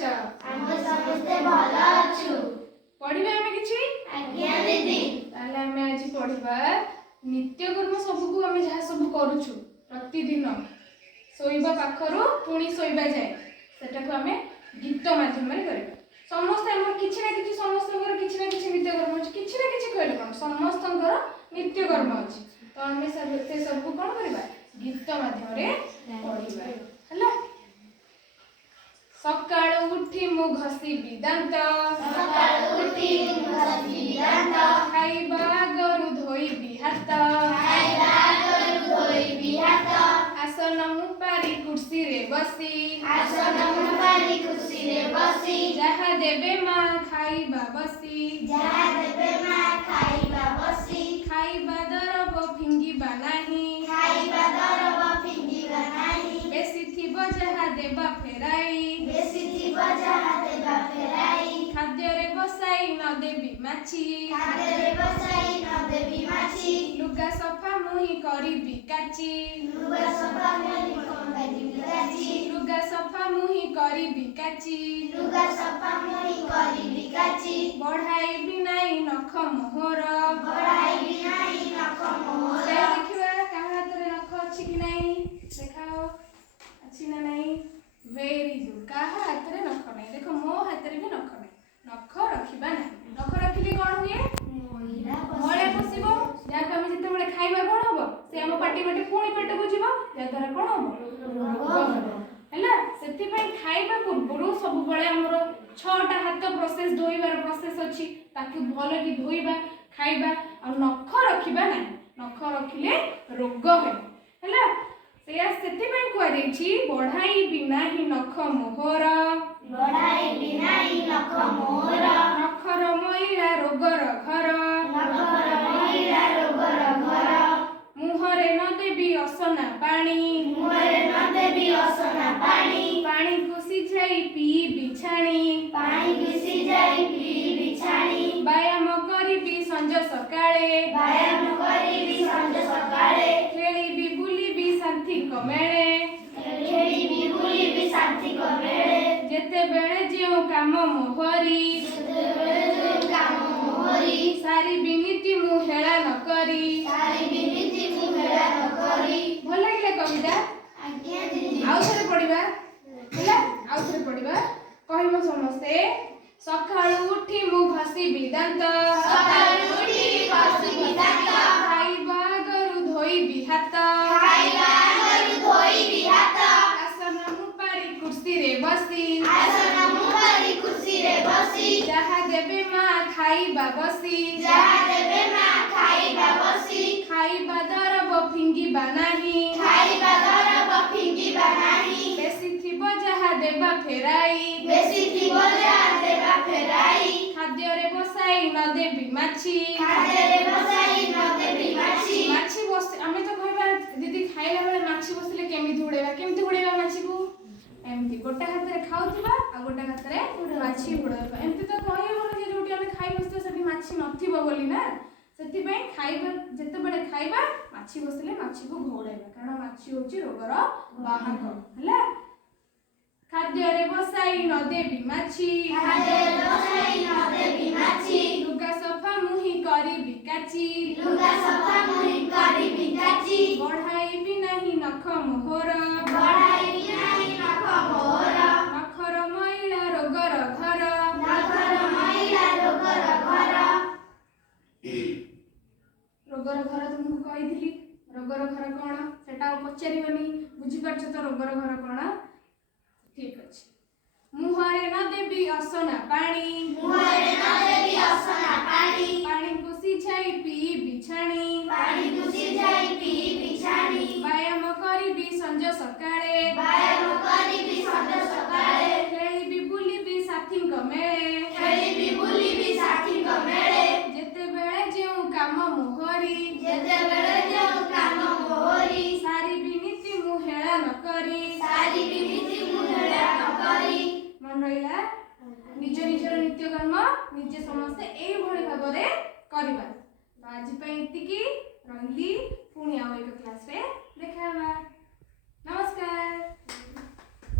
अछ? आमे समस्ते भलो अछु। पढ़िबा आमे किछि? आज्ञा दीदी। ताले आमे आज पढ़िबा नित्यकर्म सबको आमे जहा सब करूछु प्रतिदिन सोइबा पाखरु पुणी सोइबा जाए सेटा को आमे गीत माध्यम रे करबा। समस्त हमर किछि ना किछि समस्तकर किछि ना किछि नित्यकर्म अछि, किछि ना किछि कहले कोन समस्तकर नित्यकर्म अछि। तो आमे से सब को कोन करबा गीत माध्यम रे पढ़िबा हला। सकाळु उठी मु घसीबी दांत, सकाळु उठी मु घसीबी दांत, खाइबा आगरु धोइबी हात, खाइबा आगरु धोइबी हात, आसन मु पारी कुर्सी रे बसी, आसन मु पारी कुर्सी रे बसी, जहा देबे मा खाइबा बसी, जहा देबे मा खाइबा बसी, खाइबा दरब फिंगिबा नाही, खाइबा दरब फिंगिबा नाही, बेसी थिबो जहा देबा फेराई, बेसी थिबो जहा देबा फेराई, खाद्य रे बसाई न देबी माछी, खाद्य रे बसाई न देबी माछी, लुगा सफा मुही करिबी काची, लुगा सफा मुही करिबी काची, लुगा सफा मुही करिबी काची, लुगा सफा मुही करिबी काची, बढ़ाइबी नाही नख मोहर, बढ़ाइबी नाही नख मोहर। से देखिबा काहा हातरे नख अछि कि नाही देखाओ अछि ना नाही। Very good. काहा हातरे नख नाही, देखो मो हातरे भी नख नाही, नख रखिबा नाही। नख रखिले कोन हुए मळे पसिबो, जाको हम जते बेले खाइबा कोन होबो से हम पाटी पाटी पुणी पेट बुझिबो, जा द्वारा कोन होबो रोग होबो हैला। सेति पई खाइबा पूर्वरु सब बेले हमरो 6टा हाथ प्रोसेस धोइबार प्रोसेस अछि, ताकि भलो कि धोइबा खाइबा आ नख रखिबा नाही। नख रखिले रोग हे हैला। सेया सेति पई कुआ देछि बढ़ाई बिना ही नख मोहर, बढ़ाइबी नाही नख मोहर, नखर मैला रोगर घर, नखर मैला रोगर घर, मुहरे न देबी असना पानी, मुहरे न देबी असना पानी, पानी को सिझाई पिइबी छाणी, पानी घुसी जाई पिइबी छाणी, व्यायाम करिबी संज सकाळे, व्यायाम करिबी संज सकाळे, खेलिबी बुलिबी साथीक मेळे, खेलिबी बुलिबी साथीक मेळे, जेतेबेळे जेउ काम मोहरी, जेतेबेळे जेउ काम मोहरी, सारिबी नीति मु हेळा न करी। सारिबी नीति मु हेळा न करी। भल लागले कविता? आज्ञा दीदी। आउ थरे पढिबा हैला, आउ थरे पढिबा कहिबो समस्ते। सकाळु उठी मु घसीबी दांत, सकाळु उठी घसीबी दांत, खाइबा आगरु धोइबी हात, खाइबा आगरु धोइबी हात, आसन मु पारी कुर्सी रे बसी, आसन मु पारी कुर्सी रे बसी, जहा देबे मा खाइबा बसी, जहा देबे मा खाइबा बसी, खाइबा दरब फिंगिबा नाही, खाइबा दरब फिंगिबा नाही, बेसी थिबो जहा देबा फेराई, बेसी थिबो जहा देबा फेराई, खाद्य रे बसाई न देबी माछी, खाद्य रे बसाई न देबी माछी, माछी बस आमे तो कहबा दीदी खाइला बेले माछी बसले केमिति उड़ेबा, केमिति उड़ेबा माछी को एमति गोटा हाथ रे खाउथिबा आ गोटा हाथ रे माछी उड़ेबा। एमति तो कहबो जे जोटी आमे खाइ बसते सेठी माछी नथिबो बोली ना, सेति पई खाइबा जते बेले खाइबा माछी बसले माछी को घोड़ेबा, कारण माछी होची रोगर वाहक हैला। खाद्य रे बसाई न देबी माछी, खाद्य रे बसाई न देबी माछी, लुगा सफा मुही करिबी काची, लुगा सफा मुही करिबी काची, बढ़ाइबी नाही नख मोहर, बढ़ाइबी नाही नख मोहर, नखर मैला रोगर घर, नखर मैला रोगर घर। रोगर घर तुमको कहिथिली, रोगर घर कोन सेटा पचारिबनी, बुझि परछ तो रोगर घर कोन। ठीक अछि। मुहरे न देबी असना पानी, मुहरे न देबी असना पानी, पानी को सिझाई पिइबी छाणी, पानी घुसी जाई पिइबी छाणी, व्यायाम करिबी संज सकाळे, व्यायाम करिबी संज सकाळे, खेलिबी बुलिबी साथीक मेळे, खेलिबी बुलिबी साथीक मेळे, जेतेबेळे जेउ काम मोहरी, जेतेबेळे जेउ काम मोहरी, सारिबी नीति मु हेळा न करी, सारिबी नीति मु हेळा न करी। मन रहिला निज निजर नित्यकर्म निजे समस्ते एई भଳି भाबरे करिबा। तो आज पे एतिकी रहिली, पुणी आउ एक क्लास रे देखा।